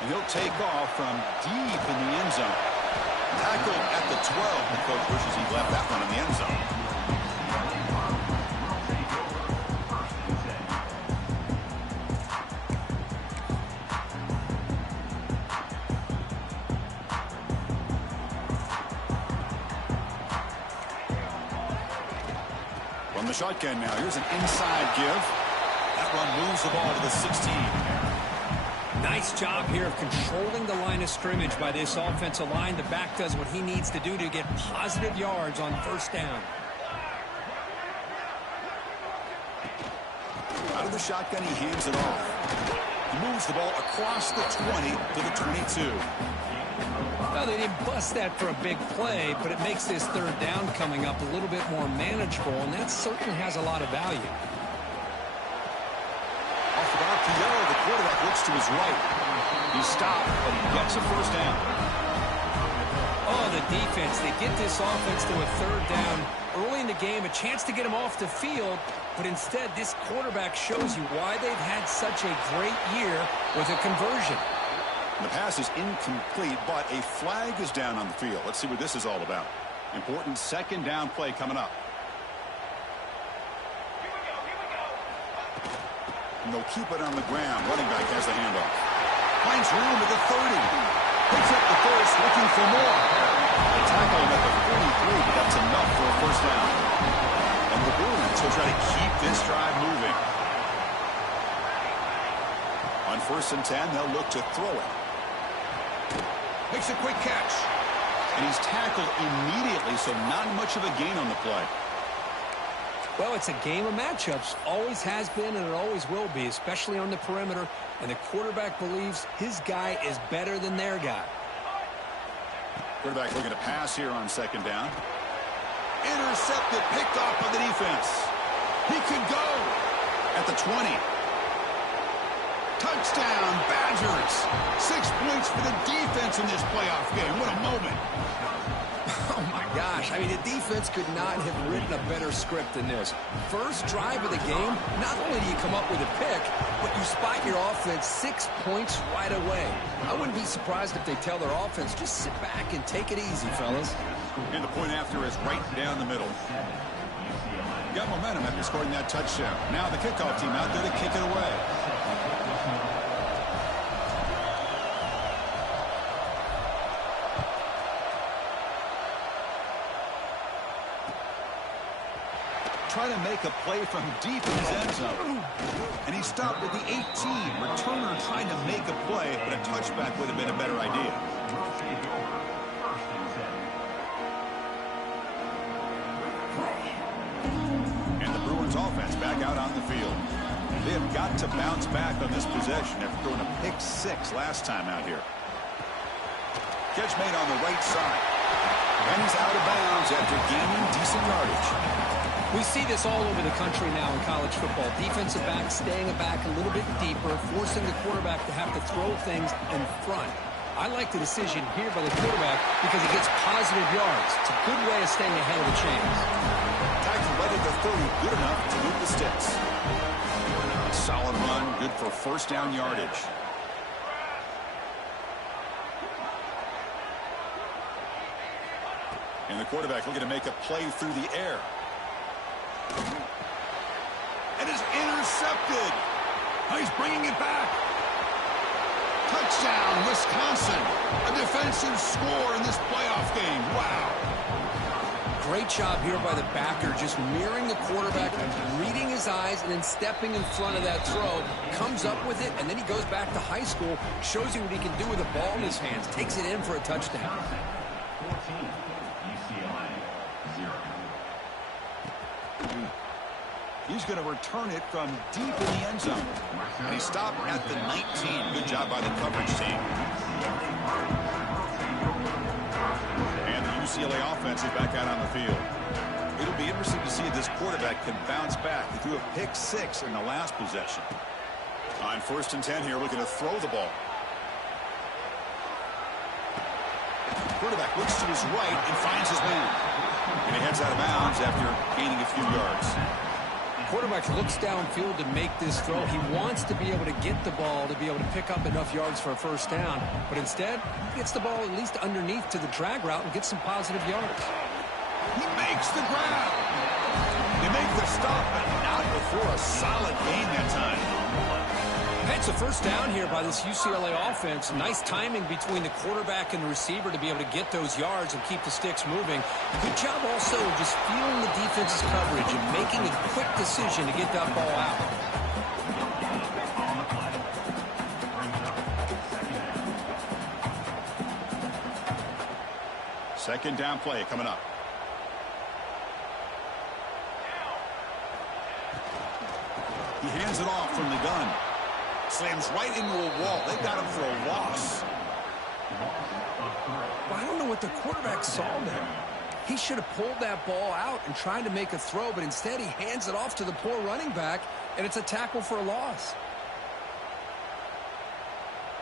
And he'll take off from deep in the end zone. Tackled at the 12. The coach wishes he left that one in the end zone. From the shotgun now, here's an inside give. That run moves the ball to the 16. Nice job here of controlling the line of scrimmage by this offensive line. The back does what he needs to do to get positive yards on first down. Out of the shotgun, he hands it off. He moves the ball across the 20 to the 22. Well, they didn't bust that for a big play, but it makes this third down coming up a little bit more manageable, and that certainly has a lot of value. Off the RPO, the quarterback looks to his right. He's stopped, but he gets a first down. Oh, the defense. They get this offense to a third down early in the game, a chance to get him off the field, but instead this quarterback shows you why they've had such a great year with a conversion. The pass is incomplete, but a flag is down on the field. Let's see what this is all about. Important second down play coming up. And they'll keep it on the ground. Running back has the handoff. Finds room at the 30. Picks up the first, looking for more. They tackle him at the 43, but that's enough for a first down. And the Bruins will try to keep this drive moving. On 1st and 10, they'll look to throw it. Makes a quick catch. And he's tackled immediately, so not much of a gain on the play. Well, it's a game of matchups. Always has been, and it always will be, especially on the perimeter. And the quarterback believes his guy is better than their guy. Quarterback looking to pass here on second down. Intercepted, picked off by the defense. He could go at the 20. Touchdown, Badgers. 6 points for the defense in this playoff game. What a moment. Oh, my gosh. I mean, the defense could not have written a better script than this. First drive of the game, not only do you come up with a pick, but you spot your offense 6 points right away. I wouldn't be surprised if they tell their offense, just sit back and take it easy, fellas. And the point after is right down the middle. Got momentum after scoring that touchdown. Now the kickoff team out there to kick it away. Trying to make a play from deep in his end zone. And he stopped at the 18. Returner trying to make a play, but a touchback would have been a better idea. And the Bruins offense back out on the field. They have got to bounce back on this possession after throwing a pick 6 last time out here. Catch made on the right side. And he's out of bounds after gaining decent yardage. We see this all over the country now in college football. Defensive backs staying back a little bit deeper, forcing the quarterback to have to throw things in front. I like the decision here by the quarterback because he gets positive yards. It's a good way of staying ahead of the chains. Tackle right at the 30, good enough to move the sticks. A solid run, good for first down yardage. And the quarterback looking to make a play through the air. And is intercepted. He's bringing it back. Touchdown, Wisconsin. A defensive score in this playoff game. Wow. Great job here by the backer, just mirroring the quarterback, reading his eyes, and then stepping in front of that throw. Comes up with it, and then he goes back to high school, shows you what he can do with the ball in his hands, takes it in for a touchdown. 14, UCLA, 0. He's going to return it from deep in the end zone. And he stopped at the 19. Good job by the coverage team. And the UCLA offense is back out on the field. It'll be interesting to see if this quarterback can bounce back. He threw a pick 6 in the last possession. On 1st and 10 here, looking to throw the ball. Quarterback looks to his right and finds his man. And he heads out of bounds after gaining a few yards. Quarterback looks downfield to make this throw. He wants to be able to get the ball to be able to pick up enough yards for a first down. But instead, he gets the ball at least underneath to the drag route and gets some positive yards. He makes the grab. They make the stop, but not before a solid gain that time. It's a first down here by this UCLA offense. Nice timing between the quarterback and the receiver to be able to get those yards and keep the sticks moving. Good job also just feeling the defense's coverage and making a quick decision to get that ball out. Second down play coming up. He hands it off from the gun. Slams right into a wall. They got him for a loss. Well, I don't know what the quarterback saw there. He should have pulled that ball out and tried to make a throw, but instead he hands it off to the poor running back, and it's a tackle for a loss.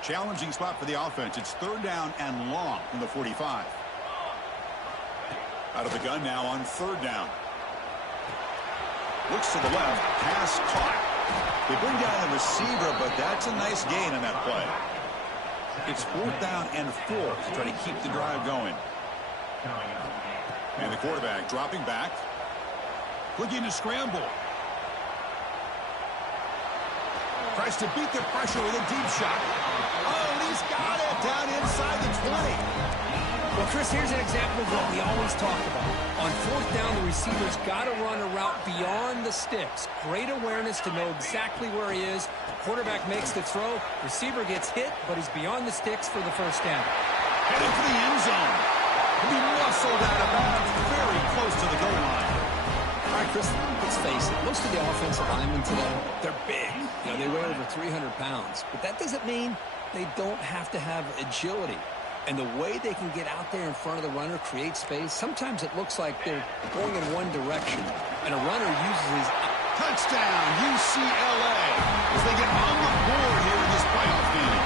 Challenging spot for the offense. It's third down and long from the 45. Out of the gun now on third down. Looks to the left. Pass caught. They bring down the receiver, but that's a nice gain on that play. It's fourth down and 4 to try to keep the drive going. And the quarterback dropping back. Looking to scramble. Tries to beat the pressure with a deep shot. Oh, and he's got it down inside the 20. Well, Chris, here's an example of what we always talk about. On fourth down, the receiver's got to run a route beyond the sticks. Great awareness to know exactly where he is. Quarterback makes the throw. Receiver gets hit, but he's beyond the sticks for the first down. Headed for the end zone. He muscled out of bounds very close to the goal line. All right, Chris, let's face it. Most of the offensive linemen today, they're big. You know, they weigh over 300 pounds. But that doesn't mean they don't have to have agility. And the way they can get out there in front of the runner, create space, sometimes it looks like they're going in one direction. And a runner uses his... Touchdown, UCLA, as they get on the board here in this playoff game.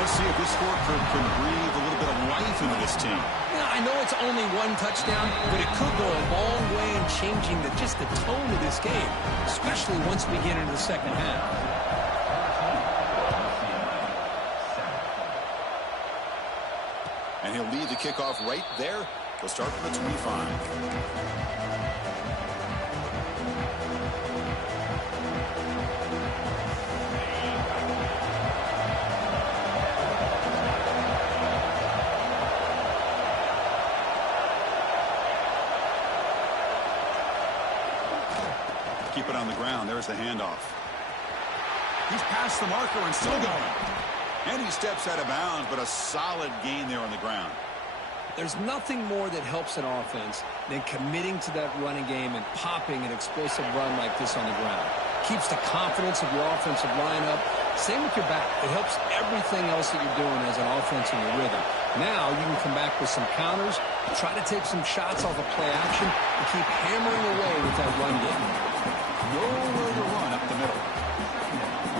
Let's see if this score can breathe a little bit of life into this team. Now, I know it's only one touchdown, but it could go a long way in changing just the tone of this game, especially once we get into the second half. And he'll lead the kickoff right there. He'll start from the 25. Keep it on the ground. There's the handoff. He's past the marker and still going. And he steps out of bounds, but a solid gain there on the ground. There's nothing more that helps an offense than committing to that running game and popping an explosive run like this on the ground. Keeps the confidence of your offensive lineup. Same with your back. It helps everything else that you're doing as an offense in your rhythm. Now you can come back with some counters, try to take some shots off of play action, and keep hammering away with that run game. Nowhere to run up the middle.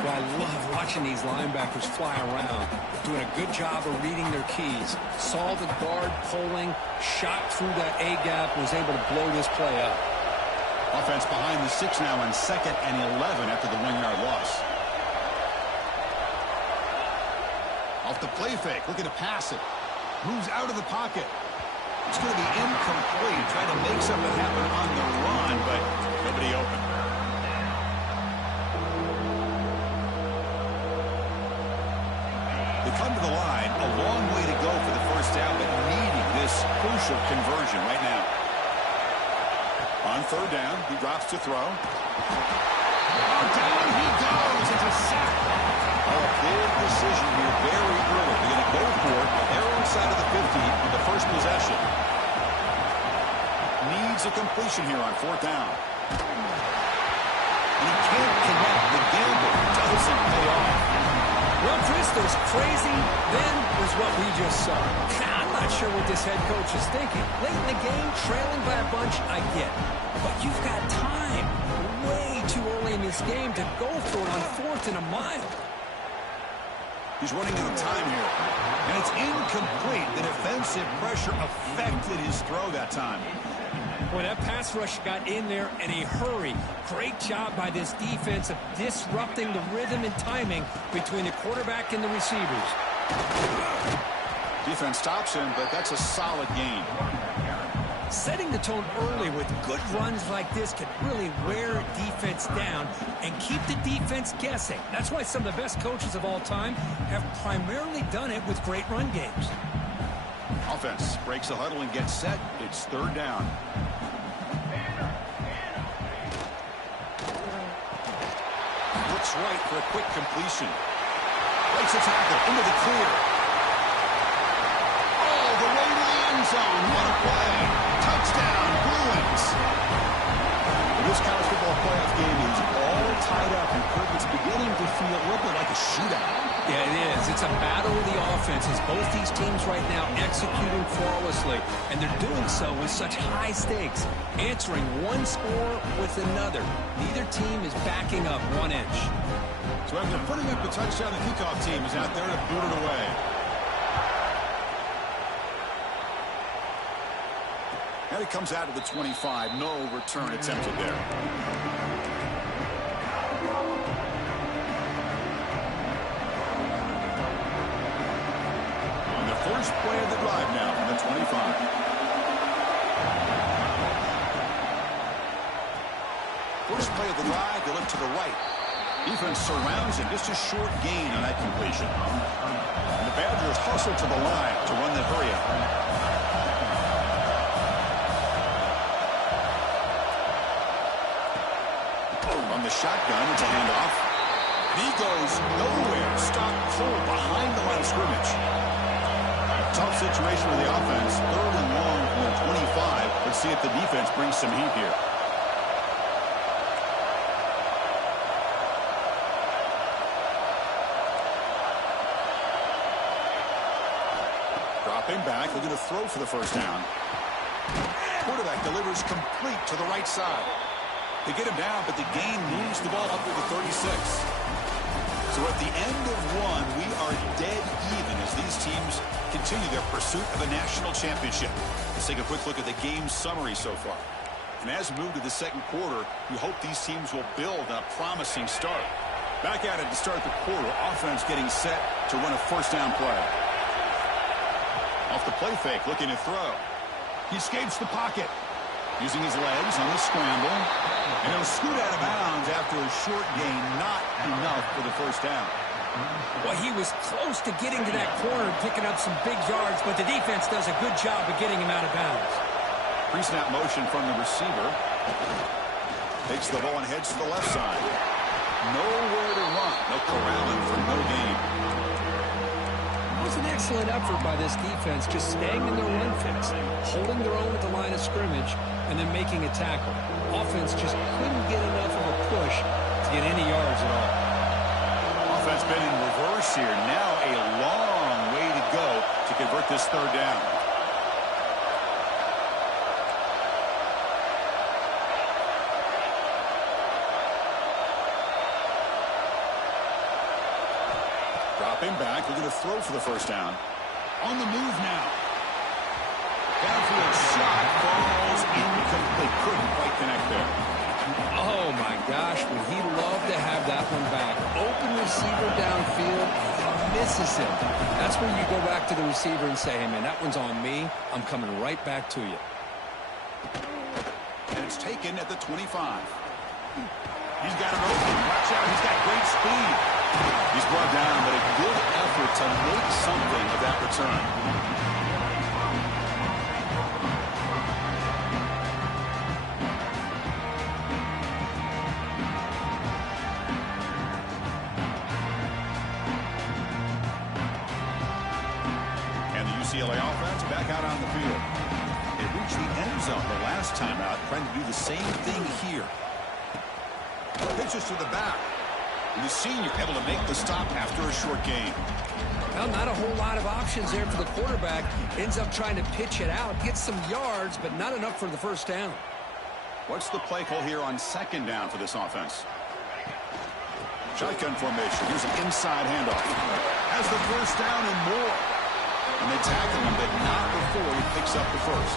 Well, I love watching these linebackers fly around, doing a good job of reading their keys. Saw the guard pulling, shot through that A-gap, was able to blow this play up. Offense behind the 6 now on 2nd and 11 after the 1-yard loss. Off the play fake, looking to pass it. Moves out of the pocket. It's going to be incomplete. Trying to make something happen on the run, but nobody open. They come to the line, a long way to go for the first down, but needing this crucial conversion right now. On third down, he drops to throw. Down he goes. It's a sack. A big decision here very early. They're going to go for it. They're inside of the 50 on the first possession. Needs a completion here on fourth down. And he can't connect. The gamble doesn't pay off. Well, Chris, there's crazy, then there's what we just saw. I'm not sure what this head coach is thinking. Late in the game, trailing by a bunch, I get it. But you've got time, way too early in this game, to go for it on 4th and a mile. He's running out of time here. And it's incomplete. The defensive pressure affected his throw that time. Boy, that pass rush got in there in a hurry. Great job by this defense of disrupting the rhythm and timing between the quarterback and the receivers. Defense stops him, but that's a solid gain. Setting the tone early with good runs like this can really wear a defense down and keep the defense guessing. That's why some of the best coaches of all time have primarily done it with great run games. Offense breaks the huddle and gets set. It's third down. Looks right for a quick completion. Breaks the tackle into the clear. All the way to the end zone. What a play. Touchdown, Bruins. This college football playoff game is all tied up, and Kirk, it's beginning to feel a little bit like a shootout. Yeah, it is. It's a battle of the offenses. Both these teams right now executing flawlessly, and they're doing so with such high stakes, answering one score with another. Neither team is backing up 1 inch. So after putting up the touchdown, the kickoff team is out there to boot it away. And it comes out of the 25. No return attempted there. On the first play of the drive now from the 25. First play of the drive, they look to the right. Defense surrounds him. Just a short gain on that completion. And the Badgers hustle to the line to run the hurry-up. On the shotgun, it's a handoff. He goes nowhere. Stopped cold behind the line of scrimmage. Tough situation for the offense. Third and long from the 25. Let's see if the defense brings some heat here. Dropping back, looking to throw for the first down. Quarterback delivers complete to the right side. They get him down, but the gain moves the ball up to the 36. So at the end of one, we are dead even as these teams continue their pursuit of a national championship. Let's take a quick look at the game summary so far. And as we move to the second quarter, we hope these teams will build on a promising start. Back at it to start the quarter, offense getting set to run a first down play. Off the play fake, looking to throw. He escapes the pocket. Using his legs on the scramble. And he'll scoot out of bounds after a short gain. Not enough for the first down. Well, he was close to getting to that corner and picking up some big yards, but the defense does a good job of getting him out of bounds. Pre-snap motion from the receiver. Takes the ball and heads to the left side. Nowhere to run. No corralling for no gain. It was an excellent effort by this defense, just staying in their run fix, holding their own at the line of scrimmage, and then making a tackle. Offense just couldn't get enough of a push to get any yards at all. Offense been in reverse here. Now a long way to go to convert this third down. Dropping back, looking to throw for the first down. On the move now. Downfield shot falls incomplete. Couldn't quite connect there. Oh, my gosh, would he love to have that one back. Open receiver downfield, misses him. That's where you go back to the receiver and say, hey, man, that one's on me. I'm coming right back to you. And it's taken at the 25. He's got it open. Watch out, he's got great speed. He's brought down, but a good effort to make something of that return. UCLA offense back out on the field. They reached the end zone the last time out, trying to do the same thing here. Pitches to the back. And the senior able to make the stop after a short gain. Well, not a whole lot of options there for the quarterback. Ends up trying to pitch it out, get some yards, but not enough for the first down. What's the play call here on second down for this offense? Shotgun formation. Here's an inside handoff. has the first down and more. And they tackle him, but not before he picks up the first.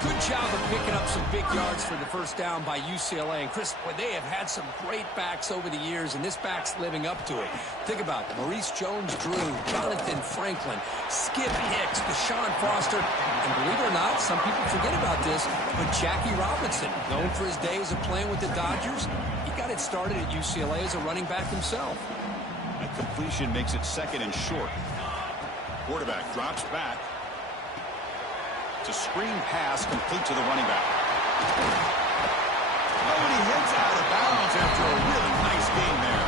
Good job of picking up some big yards for the first down by UCLA. And Chris, boy, they have had some great backs over the years, and this back's living up to it. Think about it. Maurice Jones-Drew, Jonathan Franklin, Skip Hicks, Deshaun Foster, and believe it or not, some people forget about this, but Jackie Robinson, known for his days of playing with the Dodgers, he got it started at UCLA as a running back himself. That completion makes it second and short. Quarterback drops back. It's a screen pass complete to the running back. Oh, and he heads out of bounds after a really nice game there.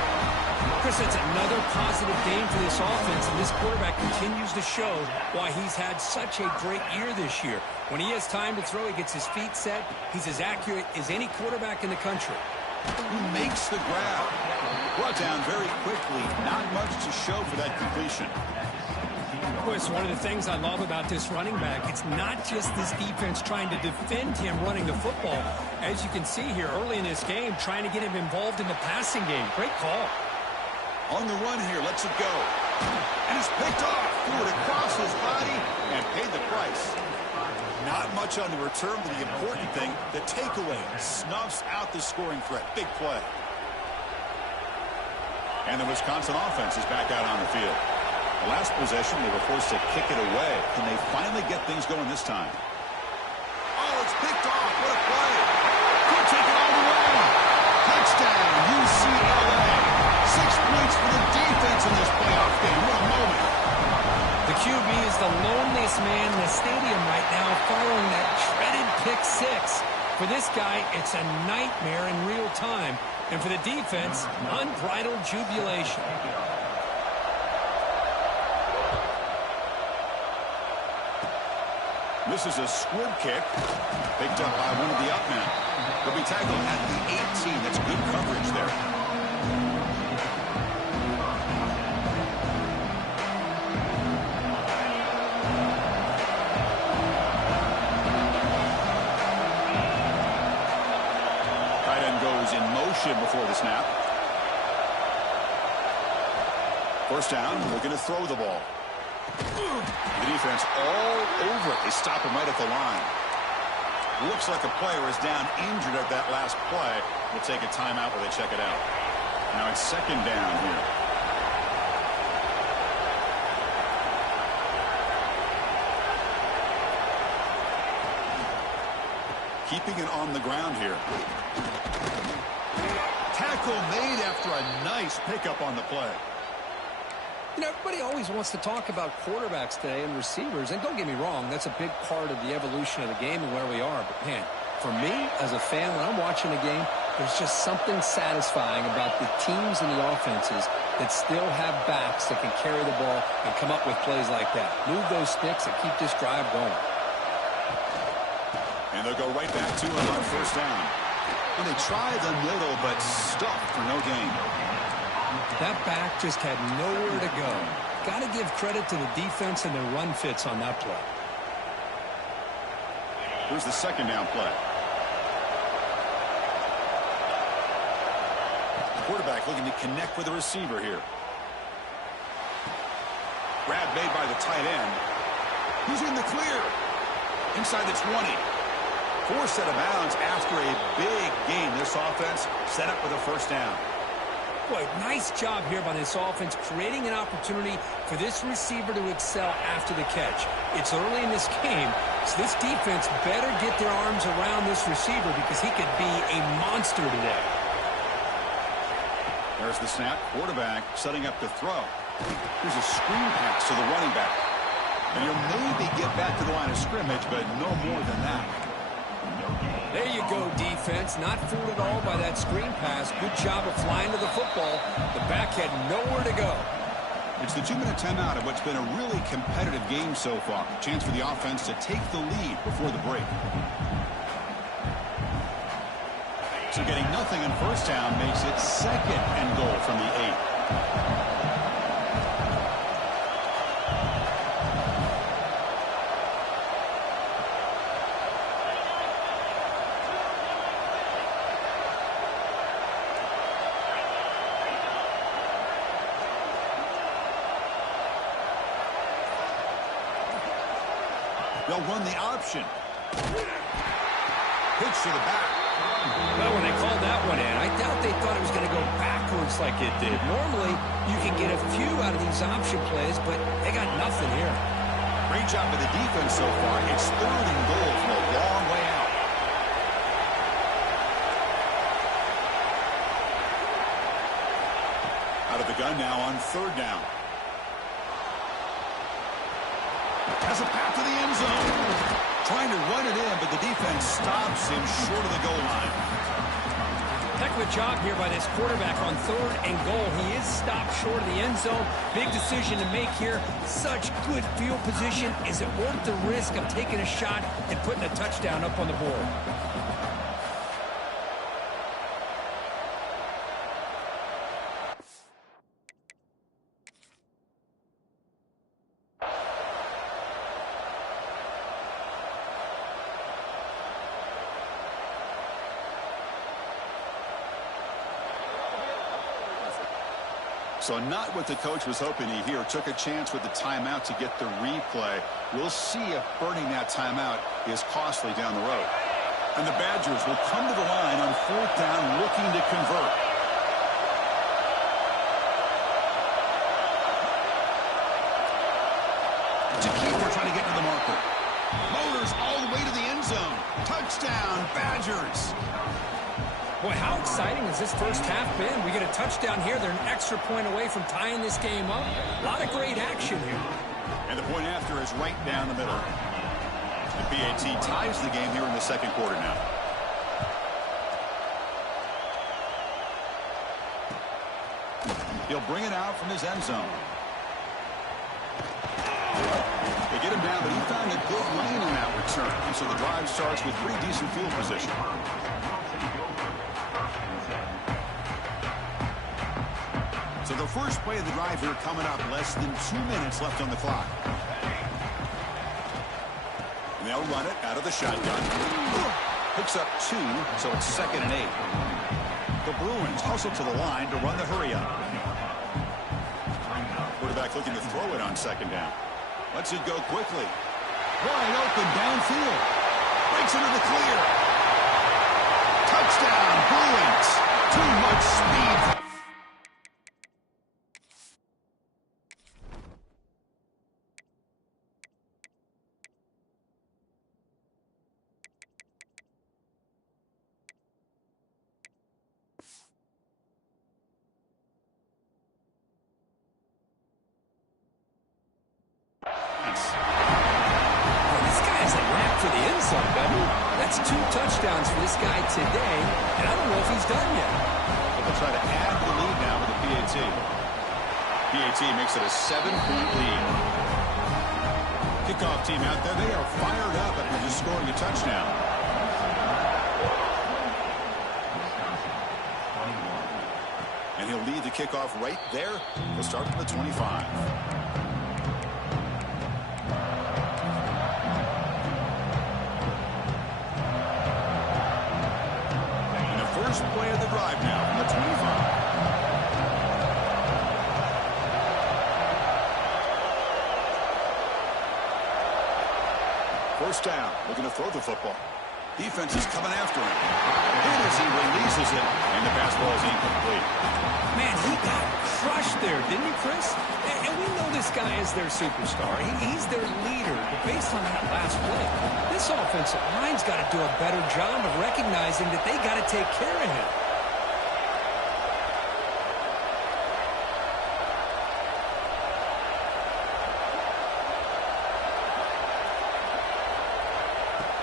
Chris, it's another positive game for this offense, and this quarterback continues to show why he's had such a great year this year. When he has time to throw, he gets his feet set. He's as accurate as any quarterback in the country. He makes the grab. Brought down very quickly. Not much to show for that completion. Chris, one of the things I love about this running back, it's not just this defense trying to defend him running the football. As you can see here early in this game, trying to get him involved in the passing game. Great call. On the run here, lets it go. And it's picked off. Threw it across his body and paid the price. Not much on the return, but the important thing, the takeaway, snuffs out the scoring threat. Big play. And the Wisconsin offense is back out on the field. The last possession, they were forced to kick it away. Can they finally get things going this time? Oh, it's picked off. What a play. Could take it all the way. Touchdown, UCLA. 6 points for the defense in this playoff game. What a moment. The QB is the loneliest man in the stadium right now following that dreaded pick six. For this guy, it's a nightmare in real time. And for the defense, unbridled jubilation. This is a squib kick, picked up by one of the up men. They'll be tackled at the 18. That's good coverage there. Tight end goes in motion before the snap. First down, they're going to throw the ball. The defense all over it. They stop him right at the line. Looks like a player is down injured at that last play. We'll take a timeout while they check it out. Now it's second down here. Keeping it on the ground here. Tackle made after a nice pickup on the play. You know, everybody always wants to talk about quarterbacks today and receivers, and don't get me wrong, that's a big part of the evolution of the game and where we are. But, man, for me, as a fan, when I'm watching a game, there's just something satisfying about the teams and the offenses that still have backs that can carry the ball and come up with plays like that. Move those sticks and keep this drive going. And they'll go right back to him on first down. And they try the middle, but stuffed for no gain. That back just had nowhere to go. Got to give credit to the defense and their run fits on that play. Here's the second down play. Quarterback looking to connect with the receiver here. Grab made by the tight end. He's in the clear. Inside the 20. Forced out of bounds after a big game. This offense set up with a first down. Boy, nice job here by this offense, creating an opportunity for this receiver to excel after the catch. It's early in this game, so this defense better get their arms around this receiver because he could be a monster today. There's the snap. Quarterback setting up to throw. Here's a screen pass to the running back. And he'll maybe get back to the line of scrimmage, but no more than that. There you go, defense. Not fooled at all by that screen pass. Good job of flying to the football. The back had nowhere to go. It's the 2-minute timeout of what's been a really competitive game so far. Chance for the offense to take the lead before the break. So getting nothing on first down makes it second and goal from the 8. They'll run the option. Pitch to the back. Well, when they called that one in, I doubt they thought it was going to go backwards like it did. Normally, you can get a few out of these option plays, but they got nothing here. Great job by the defense so far. It's 3rd and goal from a long way out. Out of the gun now on 3rd down. Has a path to the end zone. Trying to run it in, but the defense stops him short of the goal line. Heck of a job here by this quarterback on 3rd and goal. He is stopped short of the end zone. Big decision to make here. Such good field position. Is it worth the risk of taking a shot and putting a touchdown up on the board? So not what the coach was hoping to hear. Took a chance with the timeout to get the replay. We'll see if burning that timeout is costly down the road. And the Badgers will come to the line on 4th down looking to convert. To keeper trying to get to the marker. Motors all the way to the end zone. Touchdown, Badgers. Boy, how exciting has this first half been? We get a touchdown here. They're an extra point away from tying this game up. A lot of great action here. And the point after is right down the middle. The PAT ties the game here in the 2nd quarter now. He'll bring it out from his end zone. They get him down, but he found a good lane on that return. And so the drive starts with pretty decent field position. So the first play of the drive here coming up, less than 2 minutes left on the clock. And they'll run it out of the shotgun. Picks up 2, so it's 2nd and 8. The Bruins hustle to the line to run the hurry up. Quarterback looking to throw it on 2nd down. Lets it go quickly. Wide open downfield. Breaks into the clear. Touchdown, Bruins. Too much speed. That's 2 touchdowns for this guy today, and I don't know if he's done yet. But they'll try to add the lead now with the PAT. PAT makes it a 7-point lead. Kickoff team out there, they are fired up after just scoring a touchdown. And he'll lead the kickoff right there. He'll start from the 25. First play of the drive now from the 25. First down, looking to throw the football. Defense is coming after him. And as he releases it, and the pass ball is incomplete. Man, he got crushed there, didn't he, Chris? And we know this guy is their superstar. He's their leader. But based on that last play, this offensive line's got to do a better job of recognizing that they got to take care of him.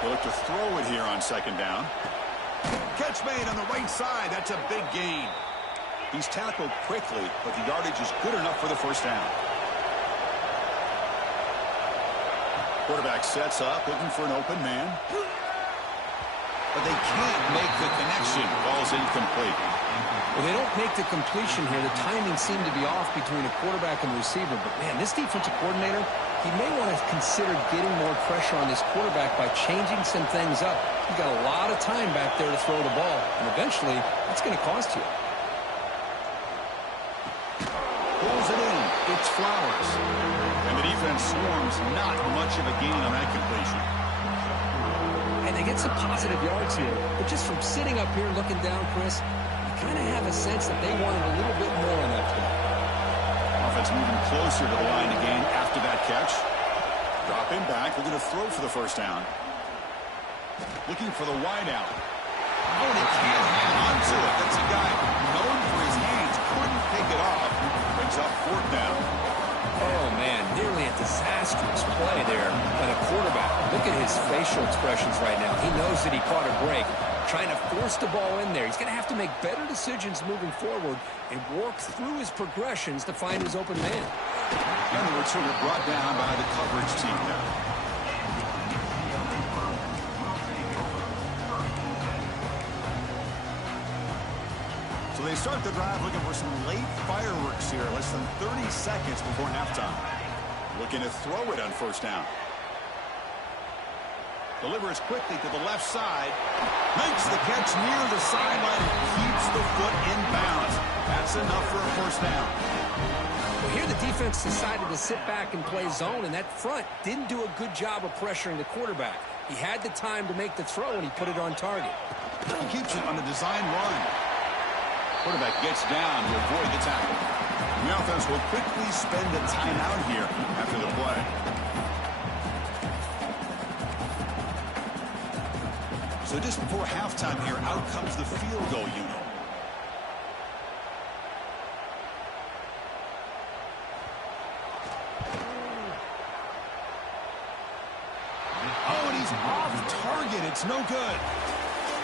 They'll look to throw it here on 2nd down. Catch made on the right side. That's a big gain. He's tackled quickly, but the yardage is good enough for the first down. Quarterback sets up, looking for an open man. But they can't make the connection. Ball's incomplete. Well, they don't make the completion here. The timing seemed to be off between a quarterback and the receiver. But, man, this defensive coordinator, he may want to consider getting more pressure on this quarterback by changing some things up. He's got a lot of time back there to throw the ball. And eventually, that's going to cost you. Pulls it in. It's Flowers. And the defense swarms. Not much of a gain on that completion. And they get some positive yards here. But just from sitting up here looking down, Chris, you kind of have a sense that they wanted a little bit more on that play. Offense moving closer to the line to gain after that catch. Dropping back. They're going to throw for the first down. Looking for the wide out. Oh, and he can't hang on to it. That's a guy known for his hands. Couldn't pick it off. Brings up fourth down. Oh, man, nearly a disastrous play there by the quarterback. Look at his facial expressions right now. He knows that he caught a break, trying to force the ball in there. He's going to have to make better decisions moving forward and work through his progressions to find his open man. And the returner brought down by the coverage team now. So they start the drive looking for some late fireworks here. Less than 30 seconds before halftime. Looking to throw it on first down. Delivers quickly to the left side. Makes the catch near the sideline and keeps the foot in bounds. That's enough for a first down. Well, here the defense decided to sit back and play zone, and that front didn't do a good job of pressuring the quarterback. He had the time to make the throw, and he put it on target. Keeps it on a design run. Quarterback gets down to avoid the tackle. The offense will quickly spend a timeout here after the play. So just before halftime here, out comes the field goal unit. Oh, and he's off target. It's no good.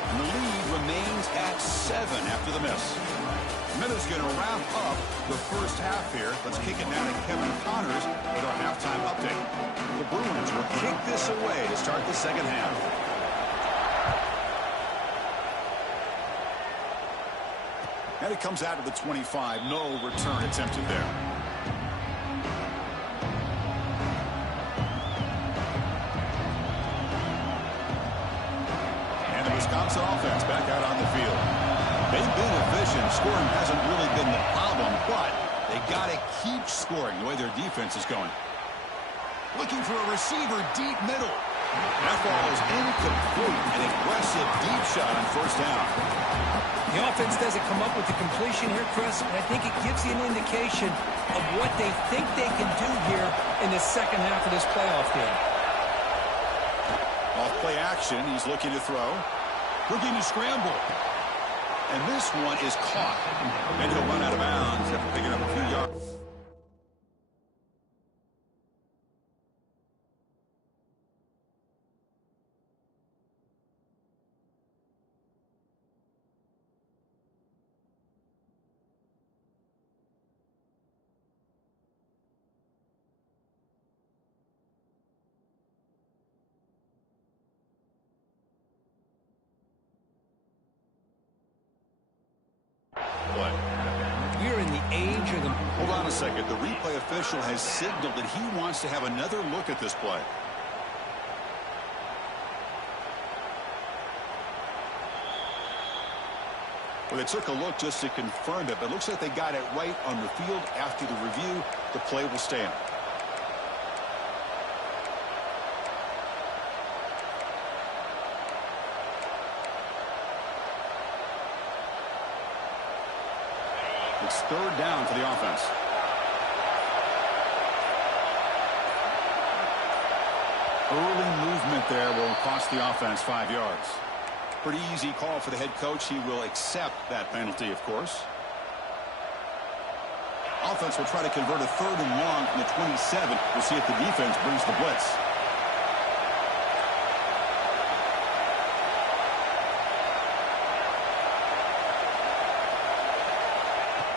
And the lead remains at 7 after the miss. Minutes going to wrap up the first half here. Let's kick it down to Kevin Connors with our halftime update. The Bruins will kick this away to start the second half. And it comes out of the 25. No return attempted there. Wisconsin offense back out on the field. They've been efficient. Scoring hasn't really been the problem, but they got to keep scoring the way their defense is going. Looking for a receiver deep middle. That ball is incomplete. An aggressive deep shot on first down. The offense doesn't come up with the completion here, Chris, but I think it gives you an indication of what they think they can do here in the second half of this playoff game. Off play action. He's looking to throw. Looking to scramble. And this one is caught. And he'll run out of bounds after picking up a few yards. We're in the age of the... Hold on a second. The replay official has signaled that he wants to have another look at this play. Well, they took a look just to confirm it, but it looks like they got it right on the field. After the review, the play will stand. It's third down for the offense. Early movement there will cost the offense 5 yards. Pretty easy call for the head coach. He will accept that penalty, of course. Offense will try to convert a third and long from the 27. We'll see if the defense brings the blitz.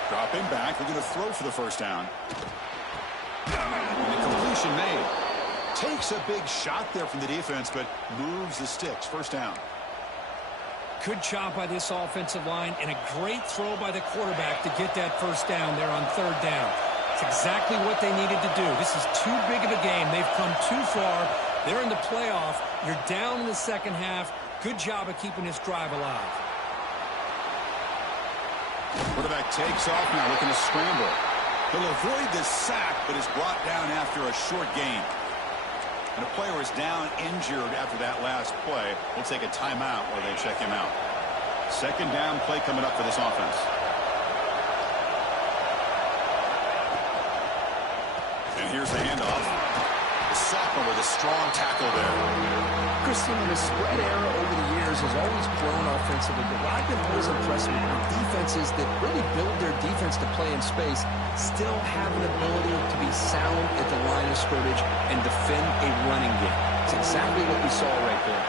Dropping back. We're going to throw for the first down. And the completion made. Takes a big shot there from the defense, but moves the sticks. First down. Good job by this offensive line and a great throw by the quarterback to get that first down there on third down. It's exactly what they needed to do. This is too big of a game. They've come too far. They're in the playoff. You're down in the second half. Good job of keeping this drive alive. Quarterback takes off now, looking to scramble. He'll avoid the sack, but is brought down after a short gain. And a player is down injured after that last play. We'll take a timeout while they check him out. Second down play coming up for this offense. And here's the handoff. The sophomore with a strong tackle there. Christian, in the spread era over the years has always grown offensively, but what I've been always impressed with are defenses that really build their defense to play in space still have an ability to be sound at the line of scrimmage and defend a running game. It's exactly what we saw right there.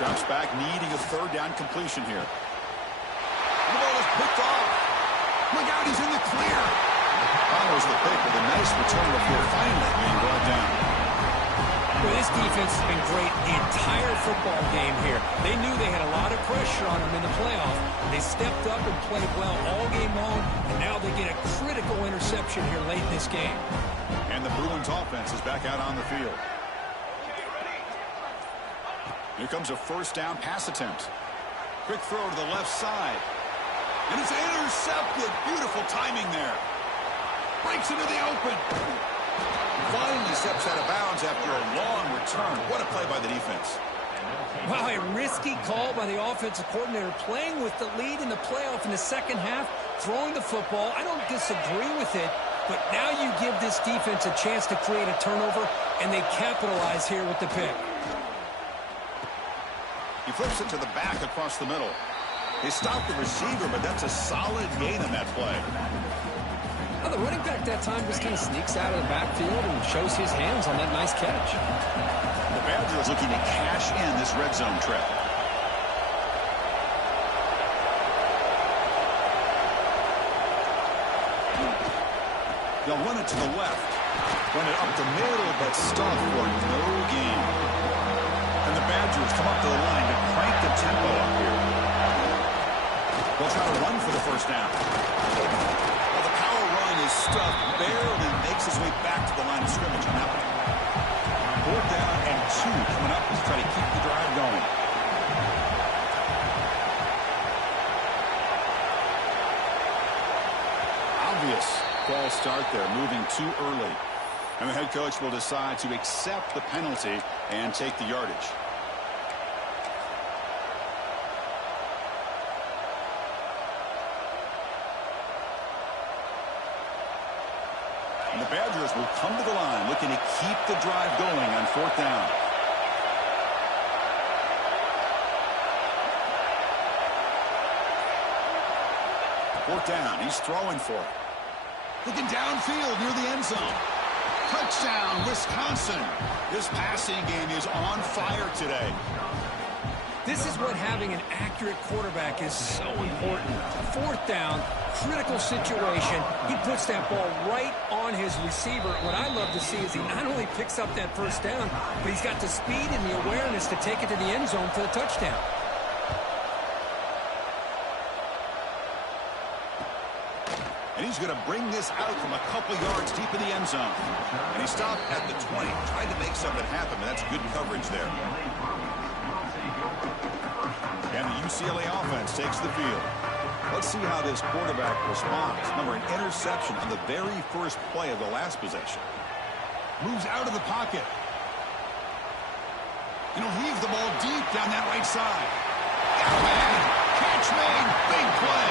Drops back, needing a third down completion here. The ball is picked off. Look out, he's in the clear. Follows the pick with a nice return before finally being brought down. Well, this defense has been great the entire football game here. They knew they had a lot of pressure on them in the playoff. They stepped up and played well all game long, and now they get a critical interception here late in this game. And the Bruins offense is back out on the field. Here comes a first down pass attempt. Quick throw to the left side. And it's intercepted. Beautiful timing there. Breaks into the open. Finally steps out of bounds after a long return. What a play by the defense. Wow, a risky call by the offensive coordinator, playing with the lead in the playoff in the second half, throwing the football. I don't disagree with it, but now you give this defense a chance to create a turnover, and they capitalize here with the pick. He flips it to the back across the middle. They stopped the receiver, but that's a solid gain on that play. Well, the running back that time just kind of sneaks out of the backfield and shows his hands on that nice catch. The Badgers looking to cash in this red zone trip. They'll run it to the left. Run it up the middle, but stop for no gain. And the Badgers come up to the line to crank the tempo up here. They'll try to run for the first down. Well, the power run is stuffed, barely makes his way back to the line of scrimmage on that one. 4th down and 2 coming up to try to keep the drive going. Obvious false start there, moving too early. And the head coach will decide to accept the penalty and take the yardage. And the Badgers will come to the line looking to keep the drive going on 4th down. Fourth down, he's throwing for it. Looking downfield near the end zone. Touchdown, Wisconsin. This passing game is on fire today. This is what having an accurate quarterback is so important. 4th down, critical situation. He puts that ball right on his receiver. What I love to see is he not only picks up that first down, but he's got the speed and the awareness to take it to the end zone for the touchdown. And he's going to bring this out from a couple yards deep in the end zone. And he stopped at the 20, trying to make something happen, but that's good coverage there. And the UCLA offense takes the field. Let's see how this quarterback responds. Remember, an interception on the very first play of the last possession. Moves out of the pocket. And he'll heave the ball deep down that right side. Man, catch made, big play.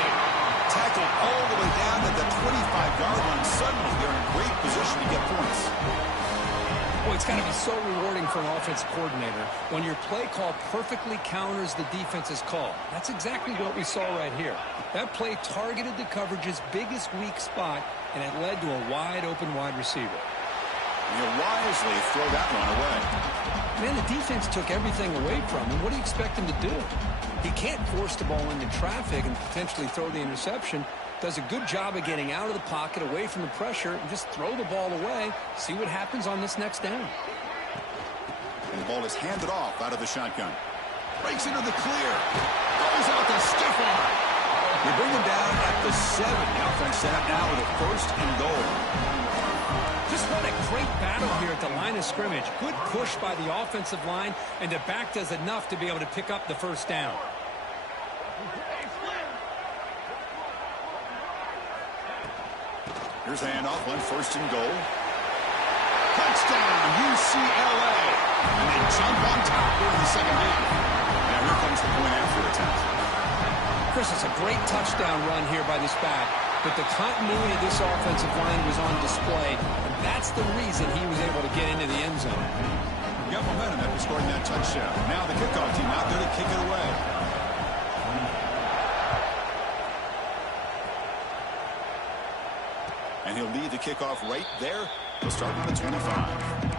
Tackled all the way down at the 25-yard line. Suddenly, they're in great position to get points. Well, it's got to be so rewarding for an offensive coordinator when your play call perfectly counters the defense's call. That's exactly what we saw right here. That play targeted the coverage's biggest weak spot, and it led to a wide-open wide receiver. And he'll wisely throw that one away. Man, the defense took everything away from him. What do you expect him to do? He can't force the ball into traffic and potentially throw the interception. Does a good job of getting out of the pocket, away from the pressure, and just throw the ball away. See what happens on this next down. And the ball is handed off out of the shotgun. Breaks into the clear. Goes out the stiff arm. They bring him down at the 7. The offense set up now with a 1st and goal. Just what a great battle here at the line of scrimmage. Good push by the offensive line, and the back does enough to be able to pick up the first down. Here's a handoff on 1st and goal. Touchdown, UCLA. And they jump on top here in the second half. Now here comes the point after attempt. Chris, it's a great touchdown run here by this back, but the continuity of this offensive line was on display, and that's the reason he was able to get into the end zone. Got momentum after scoring that touchdown. Now the kickoff team out there to kick it away. And he'll lead the kickoff right there. He'll start on the 25.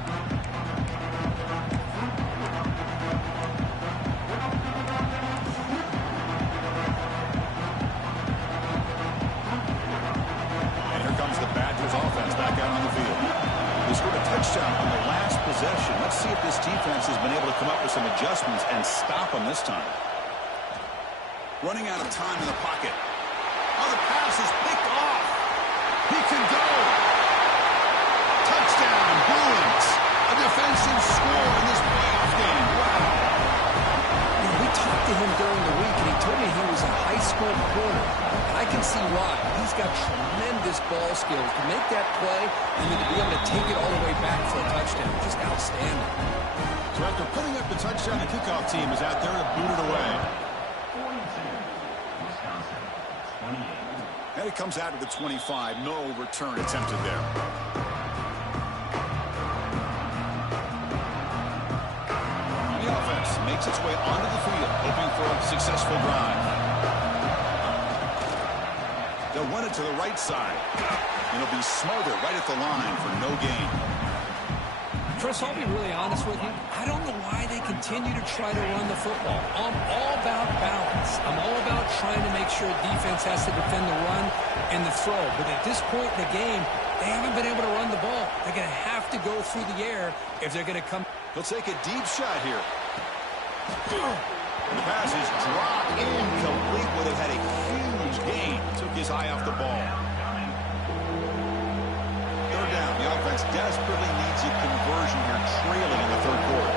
Offense back out on the field. They scored a touchdown on the last possession. Let's see if this defense has been able to come up with some adjustments and stop them this time. Running out of time in the pocket. Oh, the pass is picked off. He can go. Touchdown, Bruins. A defensive score in this playoff game. Wow. You know, we talked to him during the week, and he told me he was a high school corner. I can see why. He's got tremendous ball skills to make that play and then to be able to take it all the way back for a touchdown. Just outstanding. So after putting up the touchdown, the kickoff team is out there to boot it away. 42, Wisconsin, 28. And it comes out to the 25. No return attempted there. The offense makes its way onto the field, hoping for a successful drive. They'll run it to the right side. And it'll be Smother right at the line for no gain. Chris, I'll be really honest with you. I don't know why they continue to try to run the football. I'm all about balance. I'm all about trying to make sure defense has to defend the run and the throw. But at this point in the game, they haven't been able to run the ball. They're going to have to go through the air if they're going to come. He'll take a deep shot here. The pass is dropped incomplete, but it had a huge gain. Took his eye off the ball. Third down. The offense desperately needs a conversion here, trailing in the third quarter.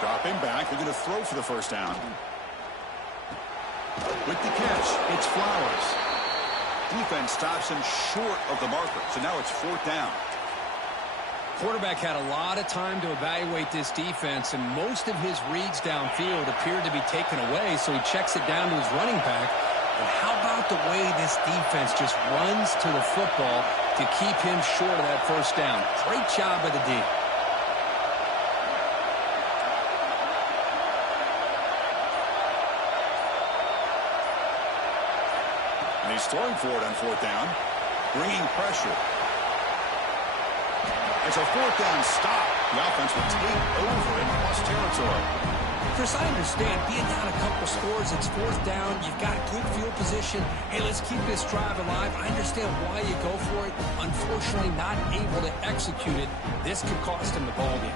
Dropping back. They're going to throw for the first down. With the catch, it's Flowers. Defense stops him short of the marker, so now it's 4th down. Quarterback had a lot of time to evaluate this defense, and most of his reads downfield appeared to be taken away, so he checks it down to his running back. And how about the way this defense just runs to the football to keep him short of that first down? Great job by the D. He's throwing for it on 4th down, bringing pressure. It's a 4th down stop. The offense will take over in plus territory. Chris, I understand being down a couple scores, it's 4th down, you've got good field position. Hey, let's keep this drive alive. I understand why you go for it. Unfortunately, not able to execute it. This could cost him the ball game.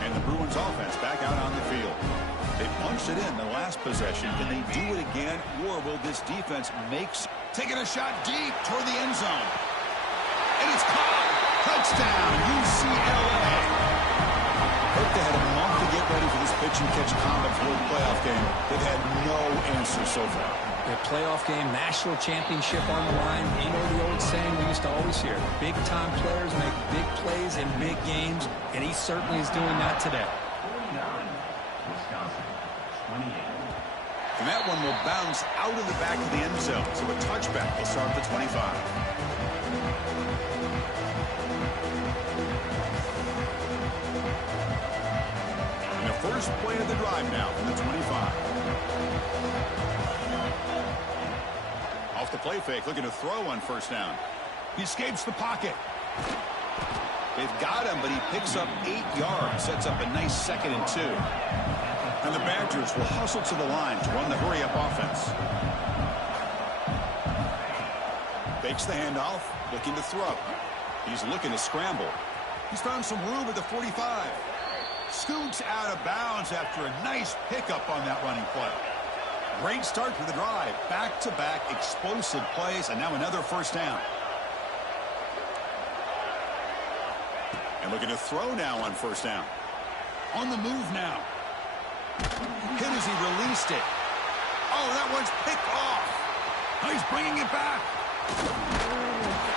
And the Bruins offense back out on the field. They punched it in the last possession. Can they do it again, or will this defense taking a shot deep toward the end zone? And it's caught. Touchdown, UCLA. Hope they had a month to get ready for this pitch and catch combat for the playoff game. They've had no answer so far. The playoff game, national championship on the line. You know the old saying we used to always hear. Big-time players make big plays in big games, and he certainly is doing that today. 49, Wisconsin, 28. And that one will bounce out of the back of the end zone. So a touchback will start at the 25. And the first play of the drive now from the 25. Off the play fake, looking to throw on 1st down. He escapes the pocket. They've got him, but he picks up 8 yards. Sets up a nice 2nd and 2. And the Badgers will hustle to the line to run the hurry-up offense. Fakes the handoff, looking to throw. He's looking to scramble. He's found some room at the 45. Scoots out of bounds after a nice pickup on that running play. Great start to the drive. Back-to-back explosive plays, and now another 1st down. And looking to throw now on first down. On the move now. Hit as he released it. Oh, that one's picked off. Oh, he's bringing it back.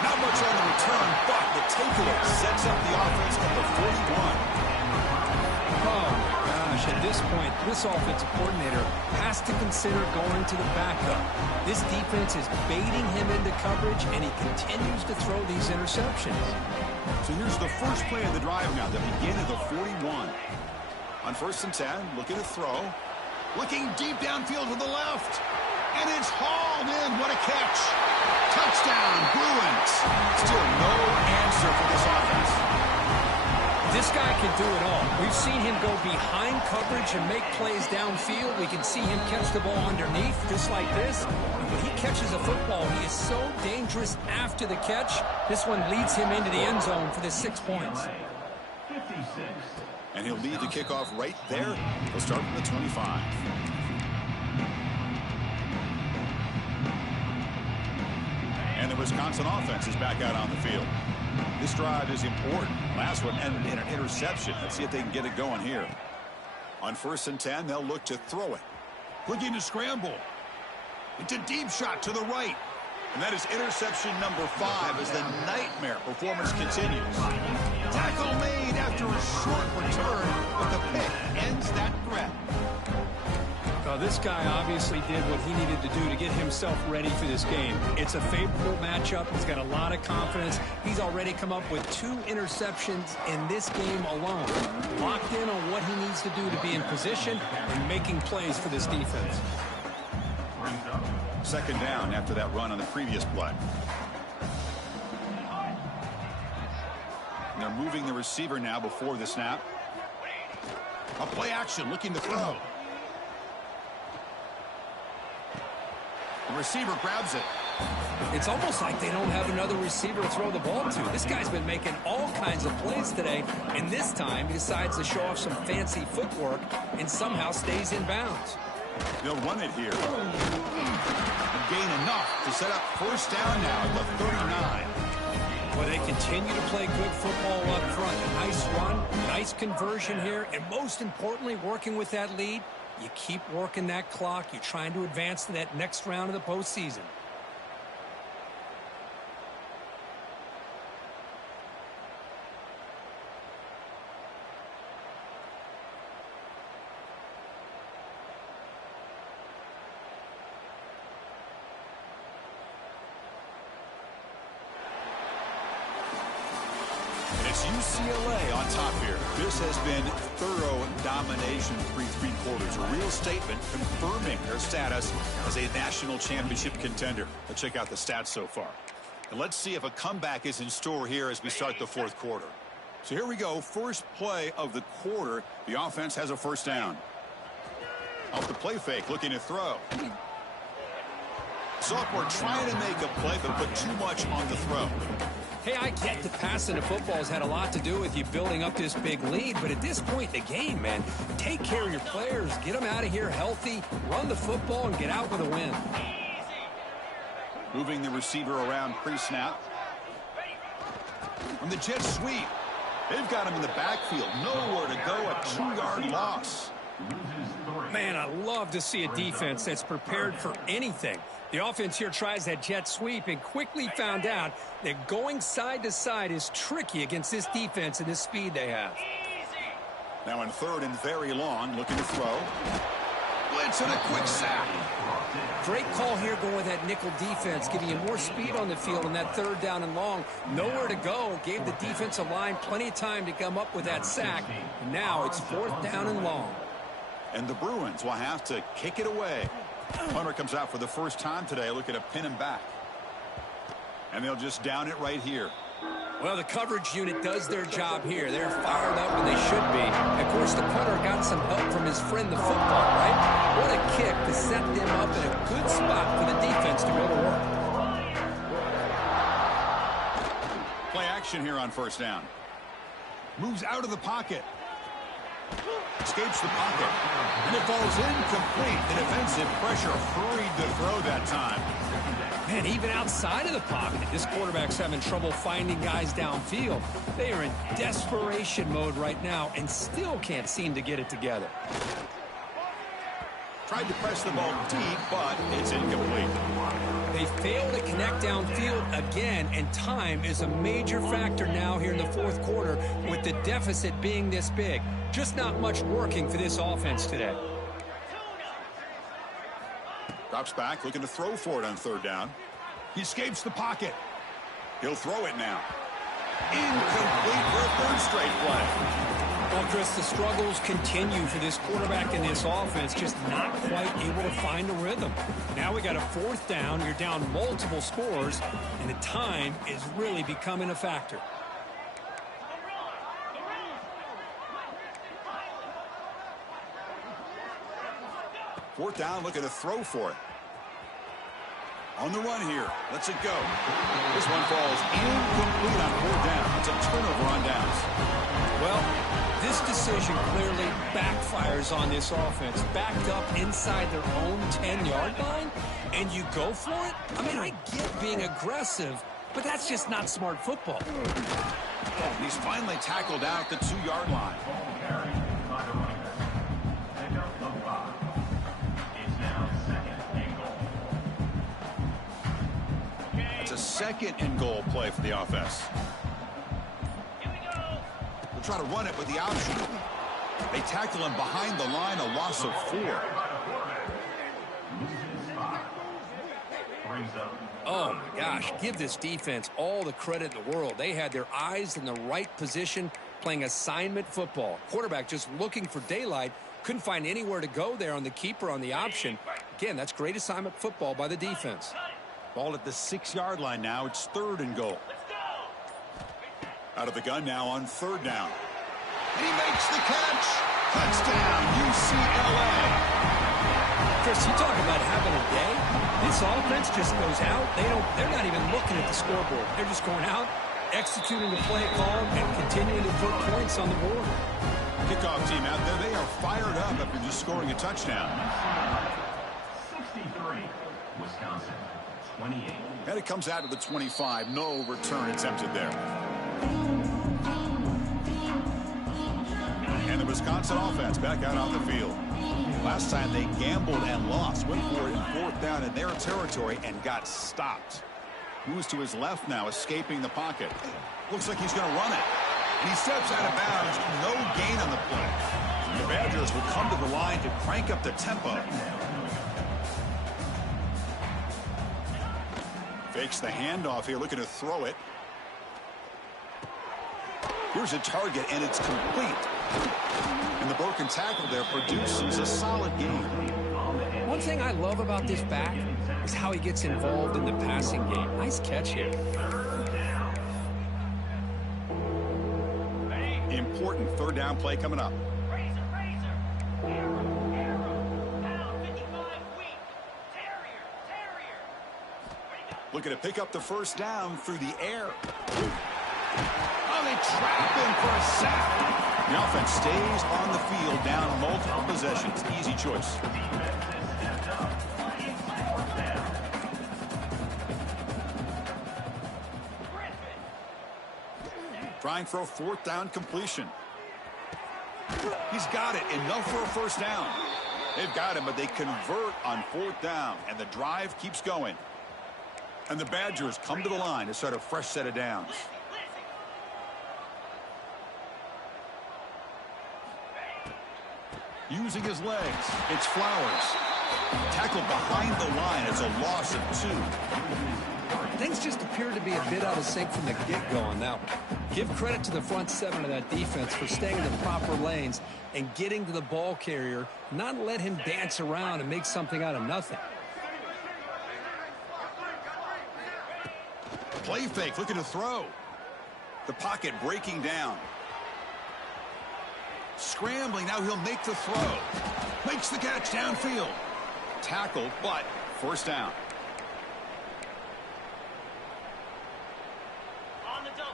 Not much on the return, but the takeaway sets up the offense at the 41. Oh, gosh, at this point, this offensive coordinator has to consider going to the backup. This defense is baiting him into coverage, and he continues to throw these interceptions. So here's the first play of the drive now, the beginning of the 41. On first and 10, looking to throw. Looking deep downfield to the left. And it's hauled in. What a catch. Touchdown, Bruins. Still no answer for this offense. This guy can do it all. We've seen him go behind coverage and make plays downfield. We can see him catch the ball underneath, just like this. And when he catches a football, he is so dangerous after the catch. This one leads him into the end zone for the 6 points. 56. And he'll lead the kickoff right there. He'll start from the 25. And the Wisconsin offense is back out on the field. This drive is important. Last one ended in an interception. Let's see if they can get it going here. On first and 10, they'll look to throw it. Looking to scramble. It's a deep shot to the right. And that is interception number 5 as the nightmare performance continues. Tackle made after a short return, but the pick ends that threat. This guy obviously did what he needed to do to get himself ready for this game. It's a favorable matchup. He's got a lot of confidence. He's already come up with 2 interceptions in this game alone. Locked in on what he needs to do to be in position and making plays for this defense. Second down after that run on the previous play. And they're moving the receiver now before the snap. A play action looking to throw. The receiver grabs it. It's almost like they don't have another receiver to throw the ball to. This guy's been making all kinds of plays today, and this time he decides to show off some fancy footwork and somehow stays in bounds. They'll run it here. Gain enough to set up first down now at the 39. Well, they continue to play good football up front. A nice run, nice conversion here, and most importantly, working with that lead, you keep working that clock. You're trying to advance to that next round of the postseason. It's UCLA on top here. This has been thorough domination through 3 quarters. A real statement confirming their status as a national championship contender. Let's check out the stats so far. And let's see if a comeback is in store here as we start the 4th quarter. So here we go. First play of the quarter. The offense has a first down. Off the play fake, looking to throw. Sophomore trying to make a play, but put too much on the throw. Hey, I get the passing of football has had a lot to do with you building up this big lead, but at this point in the game, man, take care of your players, get them out of here healthy, run the football, and get out with a win. Moving the receiver around pre-snap. On the jet sweep, they've got him in the backfield. Nowhere to go, a 2-yard loss. Man, I love to see a defense that's prepared for anything. The offense here tries that jet sweep and quickly found out that going side to side is tricky against this defense and this speed they have. Now in 3rd and very long, looking to throw. Blitz and a quick sack. Great call here going with that nickel defense, giving you more speed on the field on that 3rd down and long. Nowhere to go. Gave the defensive line plenty of time to come up with that sack. And now it's 4th down and long. And the Bruins will have to kick it away. Hunter comes out for the first time today, looking to pin him back. And they'll just down it right here. Well, the coverage unit does their job here. They're fired up, and they should be. Of course, the punter got some help from his friend, the football, right? What a kick to set them up in a good spot for the defense to go to work. Play action here on first down. Moves out of the pocket. Escapes the pocket. And it falls incomplete. The defensive pressure hurried to throw that time. Man, even outside of the pocket, this quarterback's having trouble finding guys downfield. They are in desperation mode right now and still can't seem to get it together. Tried to press the ball deep, but it's incomplete. They fail to connect downfield again, and time is a major factor now here in the fourth quarter with the deficit being this big. Just not much working for this offense today. Drops back, looking to throw for it on third down. He escapes the pocket. He'll throw it now. Incomplete for a third straight play. Well, Chris, the struggles continue for this quarterback in this offense, just not quite able to find a rhythm. Now we got a fourth down. You're down multiple scores, and the time is really becoming a factor. Fourth down, looking to throw for it. On the run here. Lets it go. This one falls incomplete on fourth down. It's a turnover on downs. Well, this decision clearly backfires on this offense. Backed up inside their own 10-yard line, and you go for it? I mean, I get being aggressive, but that's just not smart football. And he's finally tackled out at the 2-yard line. It's a second and goal play for the offense. They'll try to run it with the option. They tackle him behind the line, a loss of 4. Oh, my gosh. Give this defense all the credit in the world. They had their eyes in the right position playing assignment football. Quarterback just looking for daylight. Couldn't find anywhere to go there on the keeper on the option. Again, that's great assignment football by the defense. Ball at the 6-yard line now. It's third and goal. Out of the gun now on third down. And he makes the catch. Touchdown, UCLA. Chris, you talk about having a day. This offense just goes out. They're not even looking at the scoreboard. They're just going out, executing the play call, and continuing to put points on the board. Kickoff team out there. They are fired up after just scoring a touchdown. 63, Wisconsin, 28. And it comes out to the 25. No return attempted there. And the Wisconsin offense back out on the field. Last time they gambled and lost. Went for it in fourth down in their territory and got stopped. Moves to his left now, escaping the pocket. Looks like he's going to run it. And he steps out of bounds. No gain on the play. The Badgers will come to the line to crank up the tempo. Fakes the handoff here, looking to throw it. Here's a target, and it's complete. And the broken tackle there produces a solid game. One thing I love about this back is how he gets involved in the passing game. Nice catch here. Important third down play coming up. Looking to pick up the first down through the air. Oh, they trap him for a sack. The offense stays on the field, down multiple possessions. Easy choice. Trying for a fourth down completion. He's got it. Enough for a first down. They've got him, but they convert on fourth down, and the drive keeps going. And the Badgers come to the line to start a fresh set of downs. Using his legs, it's Flowers. Tackled behind the line. It's a loss of 2. Things just appear to be a bit out of sync from the get-go on that one. Give credit to the front seven of that defense for staying in the proper lanes and getting to the ball carrier, not let him dance around and make something out of nothing. Play fake, looking to throw. The pocket breaking down. Scrambling, now he'll make the throw. Makes the catch downfield. Tackled, but first down. On the double.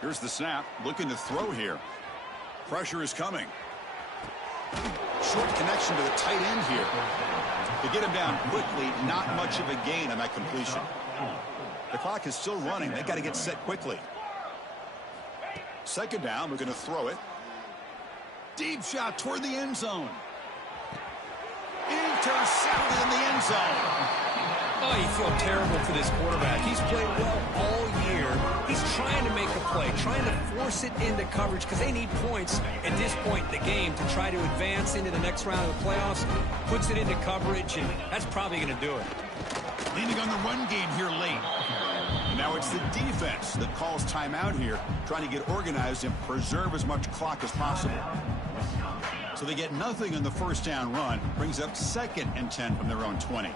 Here's the snap, looking to throw here. Pressure is coming. short connection to the tight end here. To get him down quickly, not much of a gain on that completion. The clock is still running. They got to get set quickly. Second down, we're going to throw it. Deep shot toward the end zone. Intercepted in the end zone. Oh, you feel terrible for this quarterback. He's played well all year. He's trying to make a play, trying to force it into coverage because they need points at this point in the game to try to advance into the next round of the playoffs. Puts it into coverage, and that's probably going to do it. Leaning on the run game here late. And now it's the defense that calls timeout here, trying to get organized and preserve as much clock as possible. So they get nothing on the first down run, brings up 2nd and 10 from their own 20.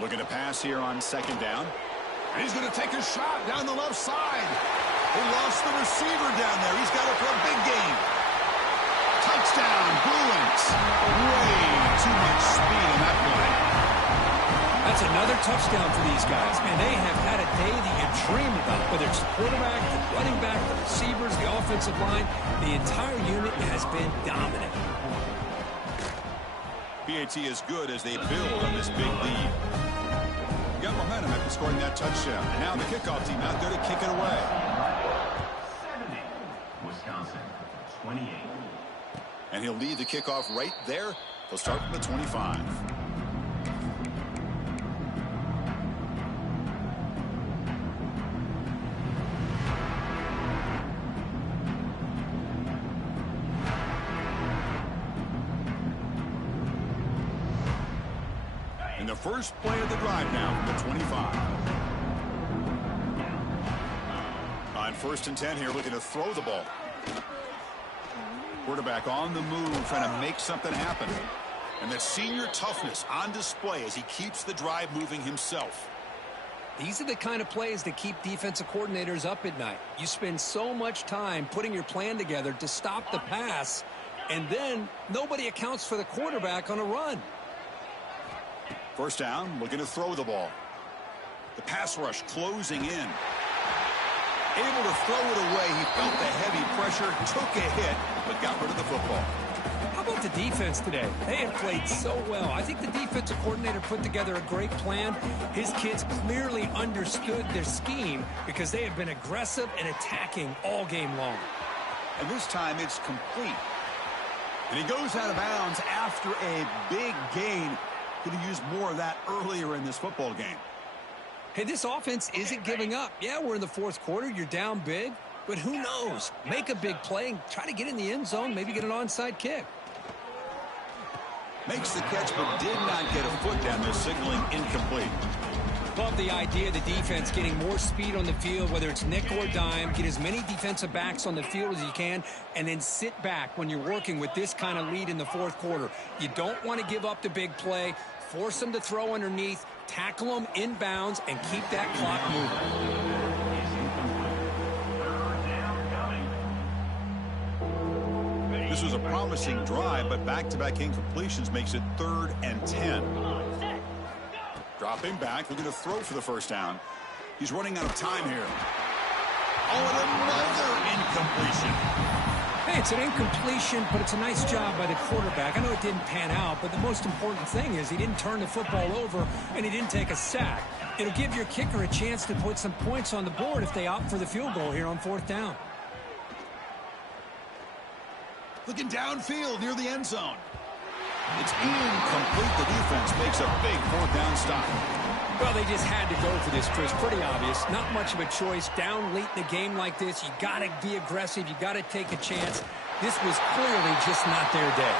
Looking to pass here on 2nd down. And he's going to take a shot down the left side. They lost the receiver down there. He's got it for a big gain. Touchdown, Bruins. Way too much speed in that play. That's another touchdown for these guys. Man, they have had a day that you dream about, whether it's the quarterback, the running back, the receivers, the offensive line. The entire unit has been dominant. PAT is good as they build on this big lead. Got momentum after scoring that touchdown. Now the kickoff team out there to kick it away. 70, Wisconsin, 28. And he'll lead the kickoff right there. He'll start from the 25. In the first play of the drive now from the 25. On 1st and 10 here, looking to throw the ball. Quarterback on the move, trying to make something happen. And the senior toughness on display as he keeps the drive moving himself. These are the kind of plays that keep defensive coordinators up at night. You spend so much time putting your plan together to stop the pass, and then nobody accounts for the quarterback on a run. First down, looking to throw the ball. The pass rush closing in. Able to throw it away. He felt the heavy pressure, took a hit, but got rid of the football. How about the defense today? They have played so well. I think the defensive coordinator put together a great plan. His kids clearly understood their scheme because they have been aggressive and attacking all game long. And this time it's complete. And he goes out of bounds after a big gain. Could have used more of that earlier in this football game. Hey, this offense isn't giving up. Yeah, we're in the 4th quarter. You're down big. But who knows? Make a big play and try to get in the end zone, maybe get an onside kick. Makes the catch, but did not get a foot down there, signaling incomplete. Love the idea of the defense getting more speed on the field, whether it's nickel or dime. Get as many defensive backs on the field as you can, and then sit back when you're working with this kind of lead in the 4th quarter. You don't want to give up the big play. Force them to throw underneath, tackle them inbounds, and keep that clock moving. This was a promising drive, but back-to-back incompletions makes it 3rd and 10. Dropping back, looking to throw for the first down. He's running out of time here. Oh, and another incompletion. Hey, it's an incompletion, but it's a nice job by the quarterback. I know it didn't pan out, but the most important thing is he didn't turn the football over and he didn't take a sack. It'll give your kicker a chance to put some points on the board if they opt for the field goal here on 4th down. Looking downfield near the end zone. It's incomplete. The defense makes a big 4th down stop. Well, they just had to go for this, Chris. Pretty obvious. Not much of a choice. Down late in a game like this, you got to be aggressive. You got to take a chance. This was clearly just not their day.